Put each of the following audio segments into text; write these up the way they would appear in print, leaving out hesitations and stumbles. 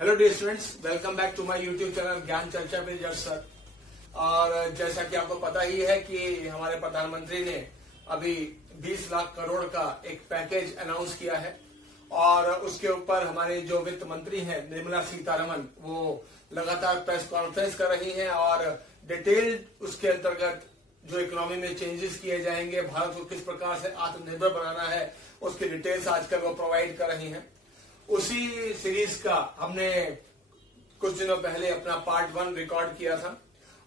Hello dear students, welcome back to my YouTube channel Gyan Charcha with जज sir. और जैसा कि आपको पता ही है कि हमारे प्रधानमंत्री ने अभी 20 लाख करोड़ का एक पैकेज अनाउंस किया है और उसके ऊपर हमारे जो वित्त मंत्री हैं निर्मला सीतारमण वो लगातार प्रेस कॉन्फ्रेंस कर रही हैं और डिटेल उसके अंतर्गत जो इकोनॉमी में चेंजेस किए जाएंगे, भारत को किस प्रकार से आत्मनिर्भर बनाना है, उसकी डिटेल्स आजकल वो प्रोवाइड कर रही हैं। उसी सीरीज का हमने कुछ दिनों पहले अपना पार्ट 1 रिकॉर्ड किया था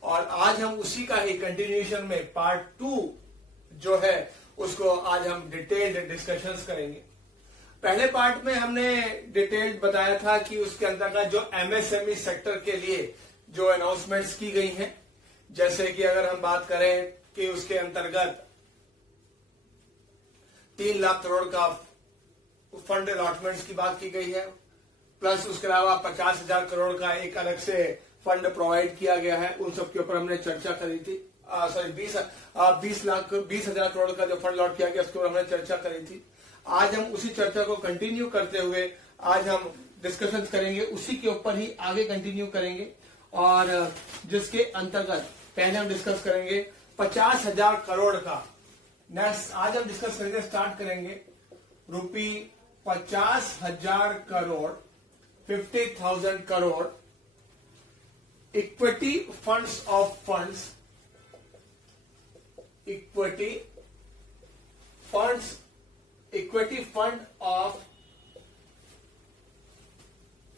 और आज हम उसी का ही कंटिन्यूएशन में पार्ट 2 जो है उसको आज हम डिटेल्ड डिस्कशंस करेंगे। पहले पार्ट में हमने डिटेल्ड बताया था कि उसके अंतर्गत जो एमएसएमई सेक्टर के लिए जो अनाउंसमेंट्स की गई हैं, जैसे कि अगर हम बात करें कि उसके अंतर्गत 3 लाख करोड़ का फंड अलॉटमेंट्स की बात की गई है, प्लस उसके अलावा 50,000 करोड़ का एक अलग से फंड प्रोवाइड किया गया है। उन सब के ऊपर हमने चर्चा करी थी। 20,000 करोड़ का जो फंड अलॉट किया गया उसके ऊपर हमने चर्चा करी थी। आज हम उसी चर्चा को कंटिन्यू करते हुए आज हम डिस्कशन करेंगे, उसी के ऊपर ही आगे कंटिन्यू करेंगे और जिसके अंतर्गत पहले हम डिस्कस करेंगे 50,000 करोड़ का। नेक्स्ट आज हम डिस्कस करेंगे, स्टार्ट करेंगे रुपी 50,000 crore 50,000 crore equity funds of funds, equity fund of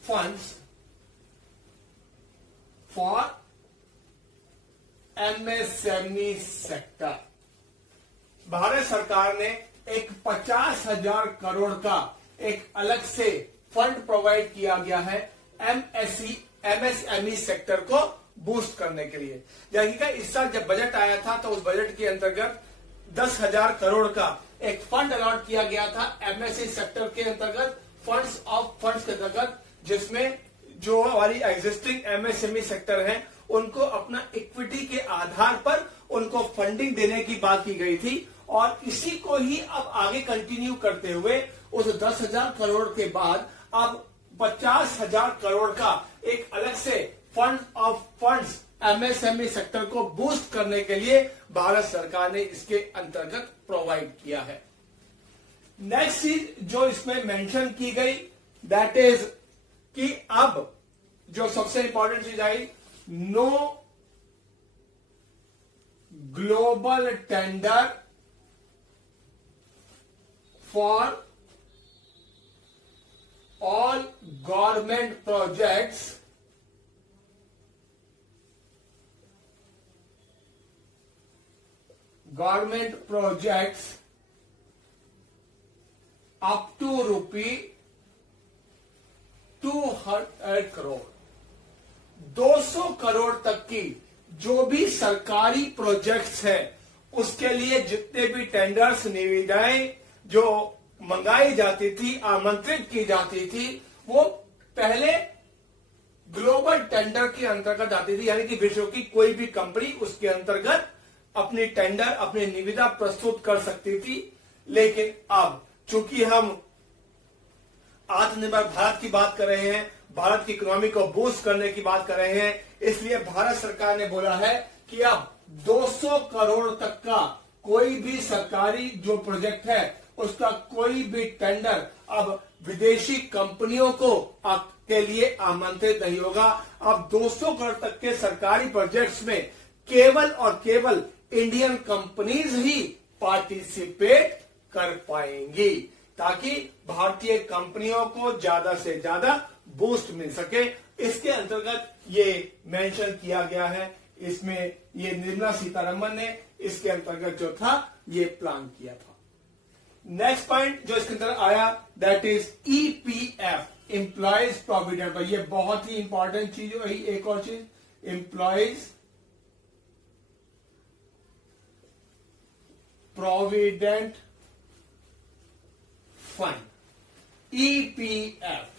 funds for MSME sector. Bharat सरकार ने एक 50,000 करोड़ का एक अलग से फंड प्रोवाइड किया गया है एमएसएमई सेक्टर को बूस्ट करने के लिए। यानी कि इस साल जब बजट आया था तो उस बजट के अंतर्गत 10,000 करोड़ का एक फंड अलॉट किया गया था एमएसएमई सेक्टर के अंतर्गत, फंड्स ऑफ फंड्स के अंतर्गत, जिसमें जो हमारी एग्जिस्टिंग एमएसएमई सेक्टर है उनको अपना इक्विटी के आधार पर उनको फंडिंग देने की बात की गई थी और इसी को ही अब आगे कंटिन्यू करते हुए उस 10,000 करोड़ के बाद अब 50,000 करोड़ का एक अलग से fund of funds MSME sector को बूस्ट करने के लिए भारत सरकार ने इसके अंतर्गत प्रोवाइड किया है। नेक्स्ट चीज जो इसमें मेंशन की गई दैट इज कि अब जो सबसे इंपॉर्टेंट चीज आई, no global tender for all government projects up to rupee 200 crore. 200 crore तक की जो भी सरकारी प्रोजेक्ट्स है उसके लिए जितने भी टेंडर्स, निविदाएं जो मंगाई जाती थी, आमंत्रित की जाती थी, वो पहले ग्लोबल टेंडर के अंतर्गत आती थी। यानी कि विश्व की कोई भी कंपनी उसके अंतर्गत अपनी टेंडर, अपनी निविदा प्रस्तुत कर सकती थी। लेकिन अब चूंकि हम आत्मनिर्भर भारत की बात कर रहे हैं, भारत की इकोनॉमी को बूस्ट करने की बात कर रहे हैं, इसलिए भारत सरकार ने बोला है कि अब 200 करोड़ तक का कोई भी सरकारी जो प्रोजेक्ट है उसका कोई भी टेंडर अब विदेशी कंपनियों को के लिए आमंत्रित नहीं होगा। अब 200 करोड़ तक के सरकारी प्रोजेक्ट्स में केवल और केवल इंडियन कंपनीज ही पार्टिसिपेट कर पाएंगी ताकि भारतीय कंपनियों को ज्यादा से ज्यादा बूस्ट मिल सके। इसके अंतर्गत ये मेंशन किया गया है, इसमें ये निर्मला सीतारमण ने इसके अंतर्गत जो था ये प्लान किया था। नेक्स्ट पॉइंट जो इसके अंदर आया that is EPF, employees provident. ये बहुत ही इंपॉर्टेंट चीज है। एक और चीज, एम्प्लॉयज प्रोविडेंट फंड, ईपीएफ।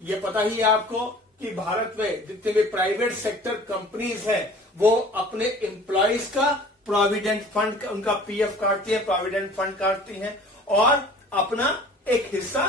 ये पता ही है आपको कि भारत में जितने भी प्राइवेट सेक्टर कंपनीज है वो अपने एम्प्लॉयज का प्रोविडेंट फंड, उनका पीएफ काटती है, प्रोविडेंट फंड काटती हैं और अपना एक हिस्सा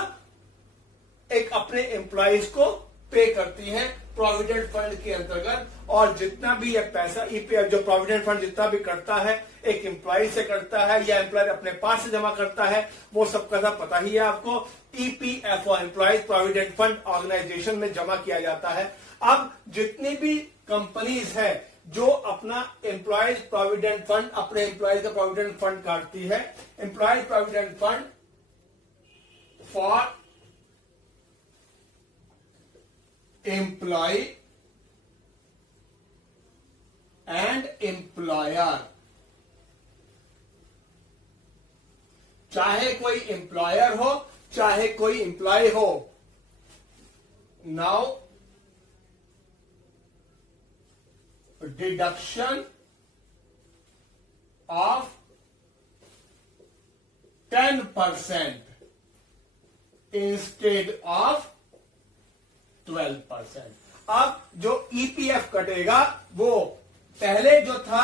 एक अपने एम्प्लॉइज को पे करती हैं प्रोविडेंट फंड के अंतर्गत। और जितना भी ये पैसा ईपीएफ जो प्रोविडेंट फंड जितना भी करता है एक एम्प्लॉय से करता है या एम्प्लॉय अपने पास से जमा करता है, वो सबका सब पता ही है आपको। EPFO employees provident fund organisation में जमा किया जाता है। अब जितनी भी कंपनीज है जो अपना एम्प्लॉयज प्रोविडेंट फंड अपने एम्प्लॉयज का प्रोविडेंट फंड काटती है, employees provident fund for employee and employer, चाहे कोई एम्प्लॉयर हो चाहे कोई एम्प्लॉय हो, now deduction of 10% instead of 12%। अब जो ईपीएफ कटेगा वो पहले जो था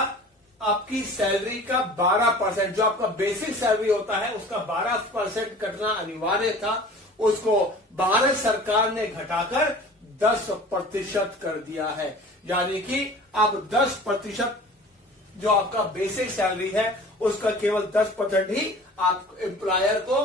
आपकी सैलरी का 12%, जो आपका बेसिक सैलरी होता है उसका 12% कटना अनिवार्य था, उसको भारत सरकार ने घटाकर 10% कर दिया है। यानी कि अब 10% जो आपका बेसिक सैलरी है उसका केवल 10% ही आप एम्प्लॉयर को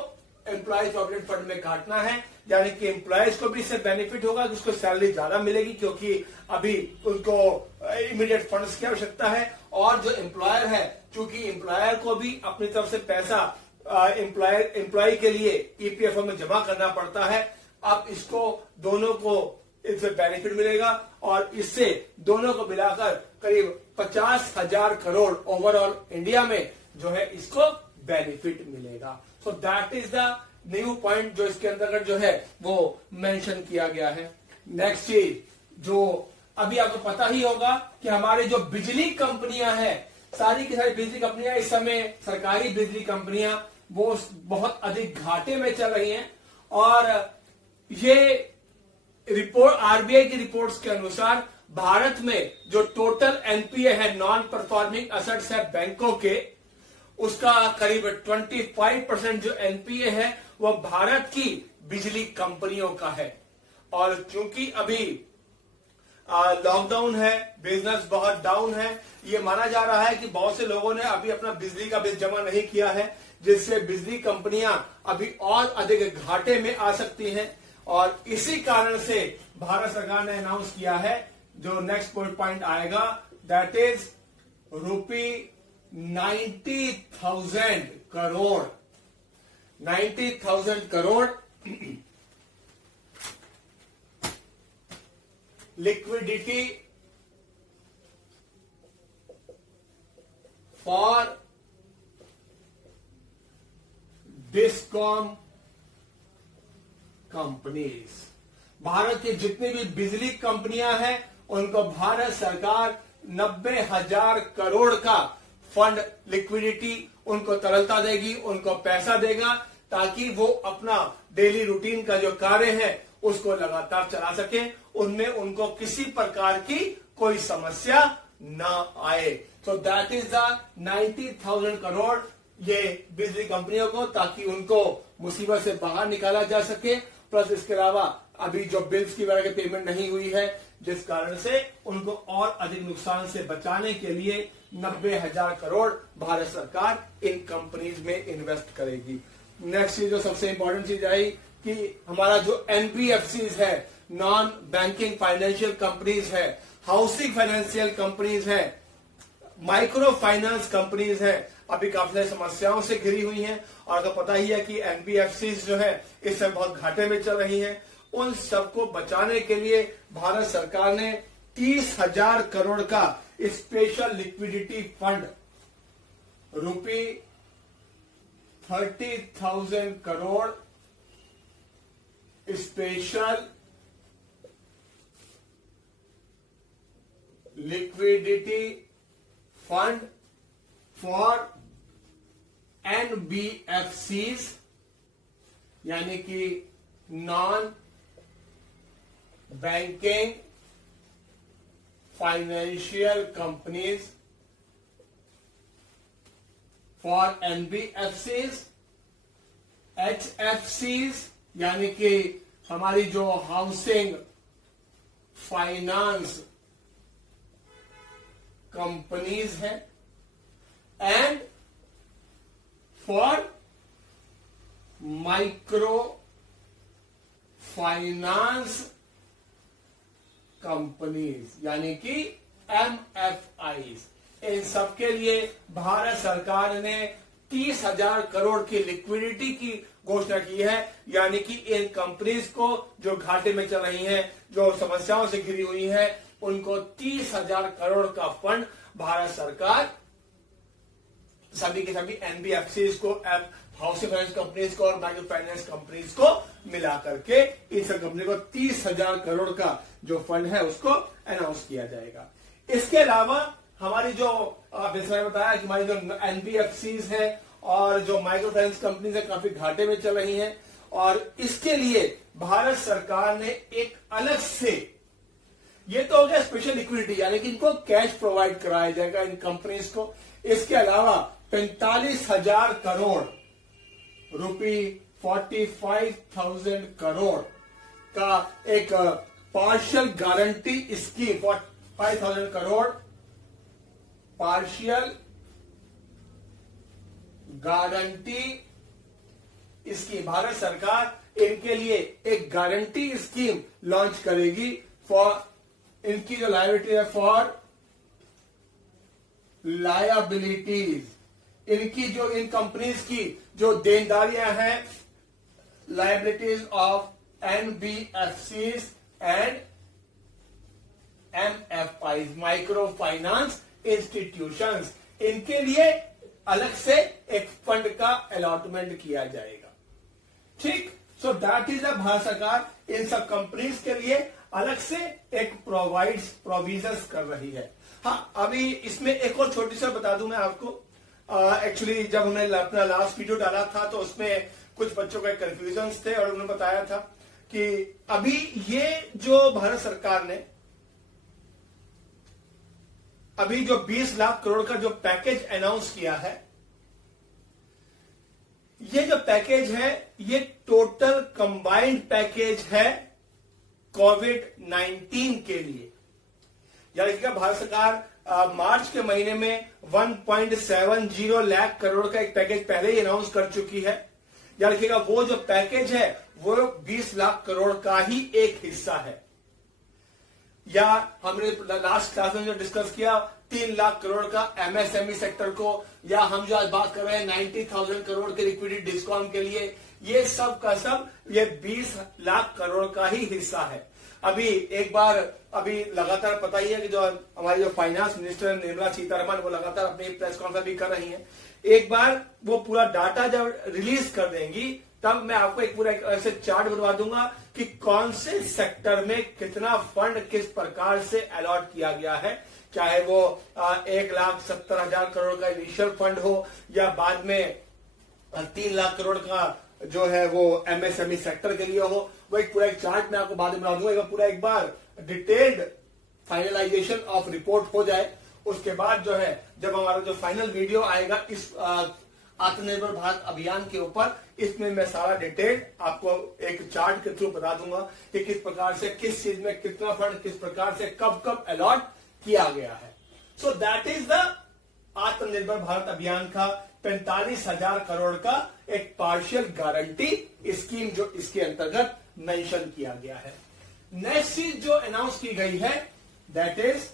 एम्प्लॉय प्रोविडेंट फंड में काटना है। यानी कि एम्प्लॉयज को भी इससे बेनिफिट होगा कि उसको सैलरी ज्यादा मिलेगी क्योंकि अभी उनको इमीडिएट फंड्स की आवश्यकता है। और जो एम्प्लॉयर है, चूंकि एम्प्लॉयर को भी अपनी तरफ से पैसा एम्प्लॉय के लिए ईपीएफओ में जमा करना पड़ता है, अब इसको दोनों को इससे बेनिफिट मिलेगा और इससे दोनों को मिलाकर करीब 50,000 करोड़ ओवरऑल इंडिया में जो है इसको बेनिफिट मिलेगा। So that is the new point जो इसके अंतर्गत जो है वो मेंशन किया गया है। नेक्स्ट चीज जो अभी आपको पता ही होगा कि हमारे जो बिजली कंपनियां हैं, सारी की सारी बिजली कंपनियां इस समय सरकारी बिजली कंपनियां वो बहुत अधिक घाटे में चल रही हैं। और ये रिपोर्ट आरबीआई की रिपोर्ट्स के अनुसार भारत में जो टोटल एनपीए है, नॉन परफॉर्मिंग असेट्स है बैंकों के, उसका करीब 25% जो एनपीए है वह भारत की बिजली कंपनियों का है। और चूंकि अभी लॉकडाउन है, बिजनेस बहुत डाउन है, ये माना जा रहा है कि बहुत से लोगों ने अभी अपना बिजली का बिल जमा नहीं किया है, जिससे बिजली कंपनियां अभी और अधिक घाटे में आ सकती हैं। और इसी कारण से भारत सरकार ने अनाउंस किया है, जो नेक्स्ट पॉइंट आएगा, that is ₹90,000 crore 90,000 crore liquidity for discom companies. Bharat की जितनी भी बिजली कंपनियां हैं उनको भारत सरकार 90,000 करोड़ का फंड लिक्विडिटी उनको तरलता देगी, उनको पैसा देगा ताकि वो अपना डेली रूटीन का जो कार्य है उसको लगातार चला सके, उनमें उनको किसी प्रकार की कोई समस्या ना आए। So that is the 90,000 crore ये बिजली कंपनियों को, ताकि उनको मुसीबत से बाहर निकाला जा सके। प्लस इसके अलावा अभी जो बिल्स की वजह से पेमेंट नहीं हुई है, जिस कारण से उनको और अधिक नुकसान से बचाने के लिए 90,000 करोड़ भारत सरकार इन कंपनीज में इन्वेस्ट करेगी। नेक्स्ट चीज जो सबसे इंपॉर्टेंट चीज आई कि हमारा जो एनबीएफसीज है, नॉन बैंकिंग फाइनेंशियल कंपनीज है, हाउसिंग फाइनेंशियल कंपनीज है, माइक्रो फाइनेंस कंपनीज है, अभी काफी सारी समस्याओं से घिरी हुई हैं। और आपको पता ही है कि एनबीएफसीज जो है इस समय बहुत घाटे में चल रही हैं। उन सबको बचाने के लिए भारत सरकार ने 30,000 करोड़ का special liquidity fund ₹30,000 crore special liquidity fund for NBFCs, यानी कि non banking financial companies, for NBFCs, एचएफसीज यानी कि हमारी जो हाउसिंग फाइनेंस कंपनीज है and for micro finance companies यानी कि MFIs, इन सबके लिए भारत सरकार ने 30,000 करोड़ की लिक्विडिटी की घोषणा की है। यानी कि इन कंपनीज को जो घाटे में चल रही हैं, जो समस्याओं से घिरी हुई हैं, उनको 30,000 करोड़ का फंड भारत सरकार सभी के सभी NBFCs को, हाउसिंग फाइनेंस कंपनीज को और माइक्रो फाइनेंस कंपनीज को मिला करके इन सब कंपनी को 30,000 करोड़ का जो फंड है उसको अनाउंस किया जाएगा। इसके अलावा हमारी जो जैसे मैंने बताया कि हमारी जो NBFCs है और जो माइक्रो फाइनेंस कंपनीज है काफी घाटे में चल रही हैं, और इसके लिए भारत सरकार ने एक अलग से, ये तो हो गया स्पेशल लिक्विडिटी यानी कि इनको कैश प्रोवाइड कराया जाएगा इन कंपनीज को। इसके अलावा 45,000 करोड़ रुपी 45,000 करोड़ का एक partial guarantee scheme, 45,000 crore partial guarantee scheme, Bharat सरकार इनके लिए एक गारंटी स्कीम लॉन्च करेगी फॉर, इनकी जो लायबिलिटी है फॉर लायबिलिटीज, इनकी जो इन कंपनीज की जो देनदारियां हैं, liabilities of NBFCs and MFIs, micro finance institutions, इनके लिए अलग से एक फंड का अलॉटमेंट किया जाएगा। ठीक, so that is the Bharat सरकार इन सब कंपनीज के लिए अलग से एक प्रोविजंस कर रही है। हाँ, अभी इसमें एक और छोटी सा बता दूं मैं आपको। एक्चुअली जब हमने अपना लास्ट वीडियो डाला था तो उसमें कुछ बच्चों का कंफ्यूजन थे और उन्होंने बताया था कि अभी ये जो भारत सरकार ने अभी जो 20 लाख करोड़ का जो पैकेज अनाउंस किया है, ये जो पैकेज है ये टोटल कंबाइंड पैकेज है कोविड-19 के लिए। यानी कि भारत सरकार मार्च के महीने में 1.70 लाख करोड़ का एक पैकेज पहले ही अनाउंस कर चुकी है। यानी कि वो जो पैकेज है वो 20 लाख करोड़ का ही एक हिस्सा है। या हमने लास्ट क्लास में जो डिस्कस किया 3 लाख करोड़ का MSME सेक्टर को, या हम जो आज बात कर रहे हैं 90,000 करोड़ के लिक्विडिटी डिस्कॉम के लिए, ये सब का सब ये 20 लाख करोड़ का ही हिस्सा है। अभी एक बार अभी लगातार पता ही है कि जो हमारी जो फाइनेंस मिनिस्टर निर्मला सीतारमण वो लगातार अपनी प्रेस कॉन्फ्रेंस भी कर रही हैं। एक बार वो पूरा डाटा जब रिलीज कर देंगी तब मैं आपको एक पूरा ऐसे चार्ट बनवा दूंगा कि कौन से सेक्टर में कितना फंड किस प्रकार से अलॉट किया गया है, चाहे वो 1,70,000 करोड़ का इनिशियल फंड हो या बाद में 3 लाख करोड़ का जो है वो MSME सेक्टर के लिए हो। वो एक पूरा एक चार्ट मैं आपको बाद में बना दूंगा। पूरा एक बार डिटेल्ड फाइनलाइजेशन ऑफ रिपोर्ट हो जाए, उसके बाद जो है जब हमारा जो फाइनल वीडियो आएगा इस आत्मनिर्भर भारत अभियान के ऊपर, इसमें मैं सारा डिटेल आपको एक चार्ट के थ्रू बता दूंगा कि किस प्रकार से किस चीज में कितना फंड किस प्रकार से कब कब अलॉट किया गया है। सो दैट इज द आत्मनिर्भर भारत अभियान का 45,000 करोड़ का एक पार्शियल गारंटी स्कीम जो इसके अंतर्गत मेंशन किया गया है। नेक्स्ट चीज जो अनाउंस की गई है दैट इज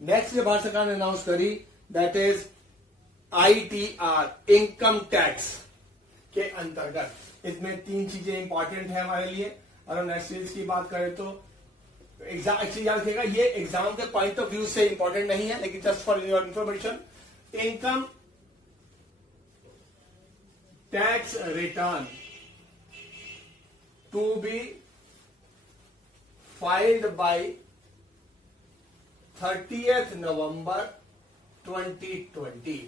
नेक्स्ट जो भारत सरकार ने अनाउंस करी that is ITR, income tax के अंतर्गत। इसमें 3 चीजें इंपॉर्टेंट है हमारे लिए। अगर नेक्स्ट चीज की बात करें तो एग्जाम, एक्चुअली याद रखिएगा ये एग्जाम के पॉइंट ऑफ व्यू से इंपॉर्टेंट नहीं है, लेकिन just for your information, income tax return to be filed by 30 November 2020।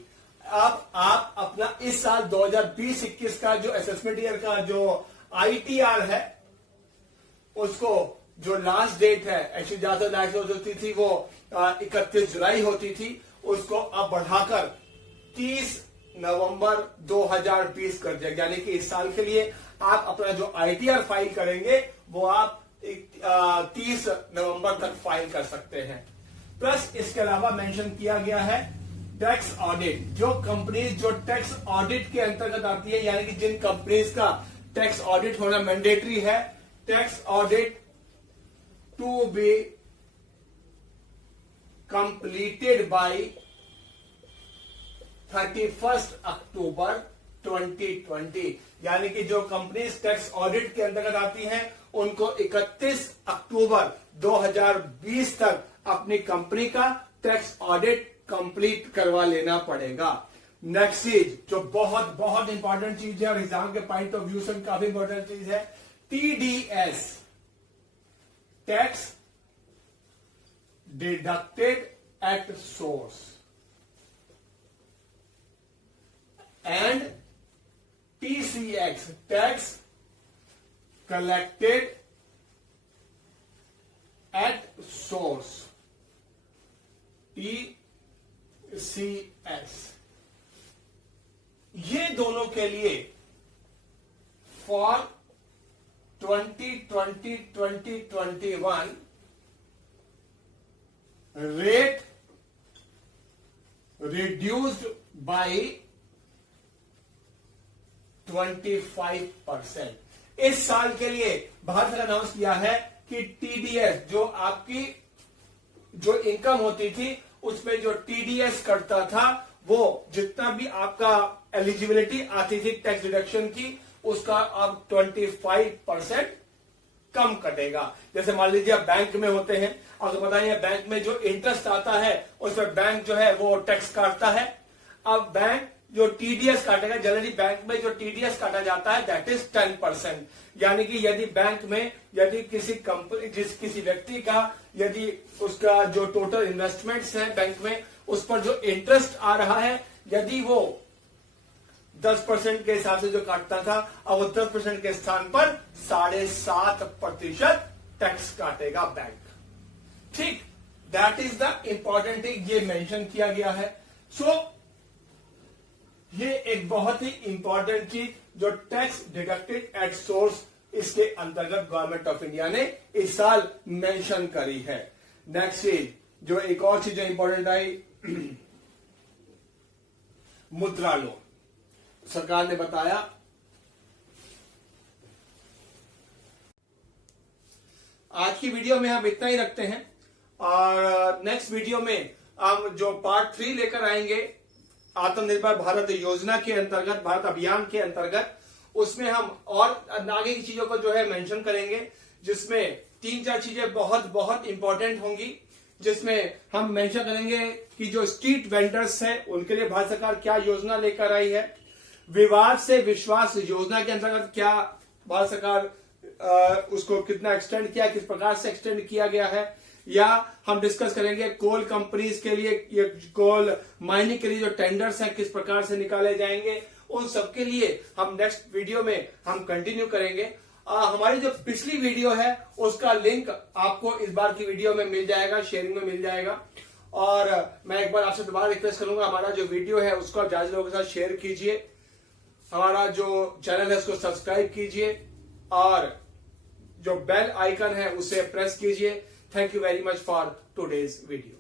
अब आप अपना इस साल 2020-21 का जो असेसमेंट ईयर का जो ITR है उसको जो लास्ट डेट है, एक्चुअली ज्यादा लास्ट जो होती थी वो 31 जुलाई होती थी, उसको अब बढ़ाकर 30 नवंबर 2020 कर दिया, यानी कि इस साल के लिए आप अपना जो ITR फाइल करेंगे वो आप 30 नवंबर तक फाइल कर सकते हैं। प्लस इसके अलावा मेंशन किया गया है टैक्स ऑडिट। जो कंपनीज जो टैक्स ऑडिट के अंतर्गत आती है, यानी कि जिन कंपनीज का टैक्स ऑडिट होना मैंडेटरी है, tax audit to be completed by 31 October 2020, यानी कि जो कंपनीज टैक्स ऑडिट के अंतर्गत आती हैं उनको 31 अक्टूबर 2020 तक अपनी कंपनी का टैक्स ऑडिट कंप्लीट करवा लेना पड़ेगा। नेक्स्ट चीज जो बहुत बहुत इंपॉर्टेंट चीज है और एग्जाम के पॉइंट ऑफ व्यू से काफी इंपॉर्टेंट चीज है, TDS, tax deducted at source, and TCX, tax collected at source, TCS। ये दोनों के लिए फॉर 2020-2021 रेट रिड्यूस्ड बाय 25%। इस साल के लिए भारत ने अनाउंस किया है कि TDS जो आपकी जो इनकम होती थी उसमें जो TDS कटता था वो जितना भी आपका एलिजिबिलिटी आती थी टैक्स डिडक्शन की उसका अब 25% कम कटेगा। जैसे मान लीजिए आप बैंक में होते हैं, आपको पता है बैंक में जो इंटरेस्ट आता है उसमें बैंक जो है वो टैक्स काटता है। अब बैंक जो TDS काटेगा, जनरली बैंक में जो TDS काटा जाता है दैट इज 10%, यानी कि यदि बैंक में यदि किसी कंपनी किसी व्यक्ति का यदि उसका जो टोटल इन्वेस्टमेंट्स है बैंक में उस पर जो इंटरेस्ट आ रहा है यदि वो 10% के हिसाब से जो काटता था अब वो 10% के स्थान पर 7.5% टैक्स काटेगा बैंक। ठीक, that is the important thing, ये मेंशन किया गया है। सो ये एक बहुत ही इंपॉर्टेंट चीज जो टैक्स डिडक्टेड एट सोर्स इसके अंतर्गत गवर्नमेंट ऑफ इंडिया ने इस साल मेंशन करी है। नेक्स्ट चीज जो एक और चीज इंपॉर्टेंट आई, मुद्रा लोन। सरकार ने बताया आज की वीडियो में हम इतना ही रखते हैं और नेक्स्ट वीडियो में हम जो पार्ट 3 लेकर आएंगे आत्मनिर्भर भारत योजना के अंतर्गत, भारत अभियान के अंतर्गत, उसमें हम और आगे की चीजों को जो है मेंशन करेंगे, जिसमें 3-4 चीजें बहुत बहुत इंपॉर्टेंट होंगी, जिसमें हम मेंशन करेंगे कि जो स्ट्रीट वेंडर्स हैं उनके लिए भारत सरकार क्या योजना लेकर आई है, विवाद से विश्वास योजना के अंतर्गत क्या भारत सरकार उसको कितना एक्सटेंड किया, किस प्रकार से एक्सटेंड किया गया है, या हम डिस्कस करेंगे कोल कंपनीज के लिए, ये कोल माइनिंग के लिए जो टेंडर्स हैं किस प्रकार से निकाले जाएंगे, उन सब के लिए हम नेक्स्ट वीडियो में हम कंटिन्यू करेंगे। हमारी जो पिछली वीडियो है उसका लिंक आपको इस बार की वीडियो में मिल जाएगा, शेयरिंग में मिल जाएगा। और मैं एक बार आपसे दोबारा रिक्वेस्ट करूंगा, हमारा जो वीडियो है उसको आप ज्यादा लोगों के साथ शेयर कीजिए, हमारा जो चैनल है उसको सब्सक्राइब कीजिए और जो बेल आइकन है उसे प्रेस कीजिए। Thank you very much for today's video.